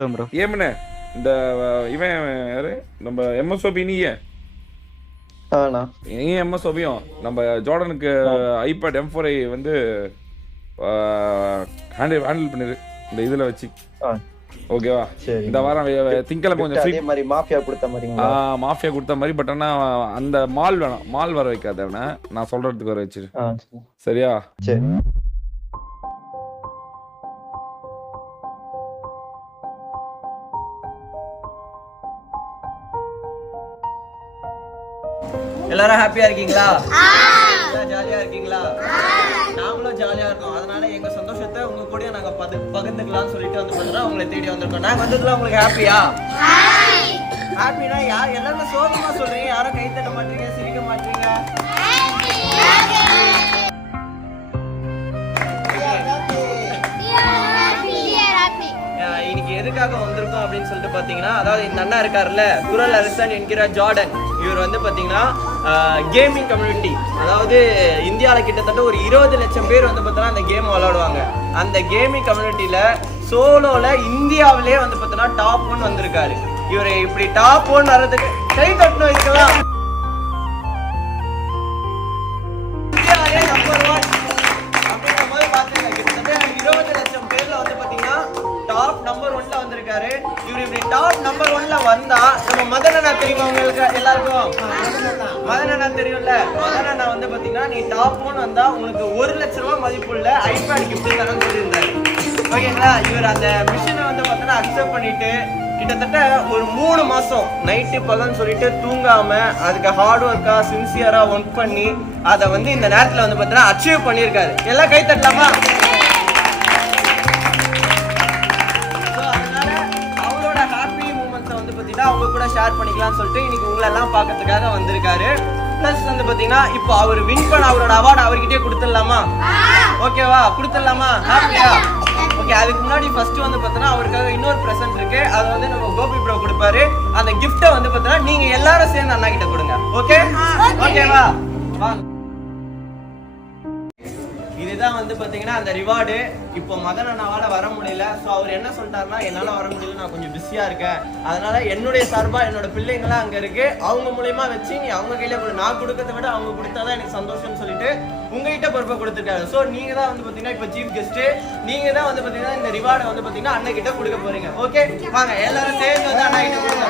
Bro. ஏமனே இந்த இவன் யாரு நம்ம எம்எஸ்ஓபி நீயே ஆண்ணா. நீயும் எம்எஸ்ஓபியும் நம்ம ஜார்டனுக்கு ஐபேட் M4 வந்து ஹேண்டில் பண்ணிரு இந்த இதில் வச்சு. ஓகேவா? சரி. இந்த வாரம் திங்கக்கிழமை கொஞ்சம் ஃப்ரீ மாதிரி மாஃபியா கொடுத்த மாதிரிங்களா? மாஃபியா கொடுத்த மாதிரி. பட் ஆனால் அந்த மால் வேணாம், மால் வர வைக்காத அவனை, நான் சொல்றதுக்கு வர வச்சிரு. சரியா? சரி. எல்லாரும் ஹாப்பியா இருக்கீங்களா? ஜாலியா இருக்கீங்களா? நாங்களும் ஜாலியா இருக்கோம். அதனால எங்க சந்தோஷத்தை உங்க கூட நாங்க பகிர்ந்துக்கலாம்னு சொல்லிட்டு வந்து பார்த்தா உங்களை தேடி வந்திருக்கோம். நாங்க வந்ததுல உங்களுக்கு ஹாப்பியா? ஹாப்பினா யார் எல்லாரும் சோகமா சொல்றீங்க? யாரும் கை தட்ட மாட்டீங்க, சிரிக்க மாட்டீங்க. இன்னைக்கு எதுக்காக வந்திருக்கோம் அப்படின்னு சொல்லிட்டு பாத்தீங்கன்னா, அதாவது இந்த அண்ணா இருக்காருல்ல, குரல் அரசன் என்கிற ஜார்டன், இவர் வந்து பாத்தீங்கன்னா கேமிங் கம்யூனிட்டி, அதாவது இந்தியாவில் கிட்டத்தட்ட ஒரு 20 லட்சம் பேர் வந்து பார்த்தோன்னா அந்த கேம் விளையாடுவாங்க. அந்த கேமிங் கம்யூனிட்டியில சோலோல இந்தியாவிலே வந்து பார்த்தோன்னா டாப் 1 வந்திருக்காரு. இவர் இப்படி டாப் 1 வர்றதுக்கு கை தட்டணும். இதுக்கெல்லாம் இந்தியாவிலே நம்பர் 1 அப்படிங்கிற போது பாத்தீங்கன்னா கிட்டத்தட்ட 20 லட்சம் பேர்ல வந்து பாத்தீங்கன்னா டாப் நம்பர் 1ல வந்திருக்காரு. இவர் இப்படி டாப் நம்பர் 1ல வந்தா நம்ம மதனண்ணா தெரியுமா உங்களுக்கு எல்லாருக்கும்? மதனண்ணா தெரியும்ல? மதனண்ணா வந்து பாத்தீங்கன்னா நீ டாப் 1 வந்தா உங்களுக்கு 1 லட்சம் ரூபாய் மதிப்புள்ள ஐபேட் கிஃப்ட் தரேன்னு சொல்லியிருந்தாரு. ஓகேங்களா? இவர் அந்த மிஷனை வந்து பார்த்தோன்னா அக்செப்ட் பண்ணிட்டு கிட்டத்தட்ட ஒரு 3 மாசம் நைட்டு பகல்னு சொல்லிட்டு தூங்காம அதுக்கு ஹார்ட் ஒர்க்கா சின்சியரா ஒர்க் பண்ணி அதை வந்து இந்த நேரத்துல வந்து பார்த்தோன்னா அச்சீவ் பண்ணியிருக்காரு. எல்லாம் கை தட்டலாமா? அவங்க கூட ஷேர் பண்ணிக்கலாம்னு சொல்லிட்டு இன்னைக்கு உங்களை எல்லாம் பார்க்கறதுக்காக வந்திருக்காரு. பிளஸ் வந்து பாத்தீங்கன்னா இப்போ அவர் வின் பண்ண அவரோட அவார்டு அவர்கிட்டயே கொடுத்துடலாமா? ஓகேவா? கொடுத்துடலாமா? ஹாப்பியா? ஓகே. அதுக்கு முன்னாடி ஃபர்ஸ்ட் வந்து பாத்தீங்கன்னா அவருக்காக இன்னொரு பிரசன்ட் இருக்கு. அதை வந்து நம்ம கோபி ப்ரோ கொடுப்பாரு. அந்த கிஃப்ட்டை வந்து பாத்தீங்கன்னா நீங்க எல்லாரும் சேர்ந்து அண்ணா கிட்ட கொடுங்க. ஓகே? ஓகேவா? வாங்க. இதுதான் வந்து பாத்தீங்கன்னா அந்த ரிவார்டு. இப்போ மதன் அண்ணாவால வர முடியல. ஸோ அவர் என்ன சொல்லிட்டாருன்னா, என்னால வர முடியல, நான் கொஞ்சம் பிஸியா இருக்கேன், அதனால என்னுடைய சார்பா என்னோட பிள்ளைங்களாம் அங்க இருக்கு, அவங்க மூலியமா வச்சு நீ அவங்க கையில கொடு, நான் கொடுக்கறத விட அவங்க கொடுத்தாதான் எனக்கு சந்தோஷம்னு சொல்லிட்டு உங்ககிட்ட பொறுப்பை கொடுத்துருக்காரு. ஸோ நீங்க தான் வந்து பாத்தீங்கன்னா இப்போ சீஃப் கெஸ்ட், நீங்க தான் வந்து பாத்தீங்கன்னா இந்த ரிவார்டை வந்து பாத்தீங்கன்னா அண்ணன் கிட்ட கொடுக்க போறீங்க. ஓகே? வாங்க எல்லாரும் சேர்ந்து வந்து அண்ணா கிட்ட கொடுங்க.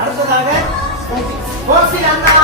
அடுத்ததாக கோபி அண்ணா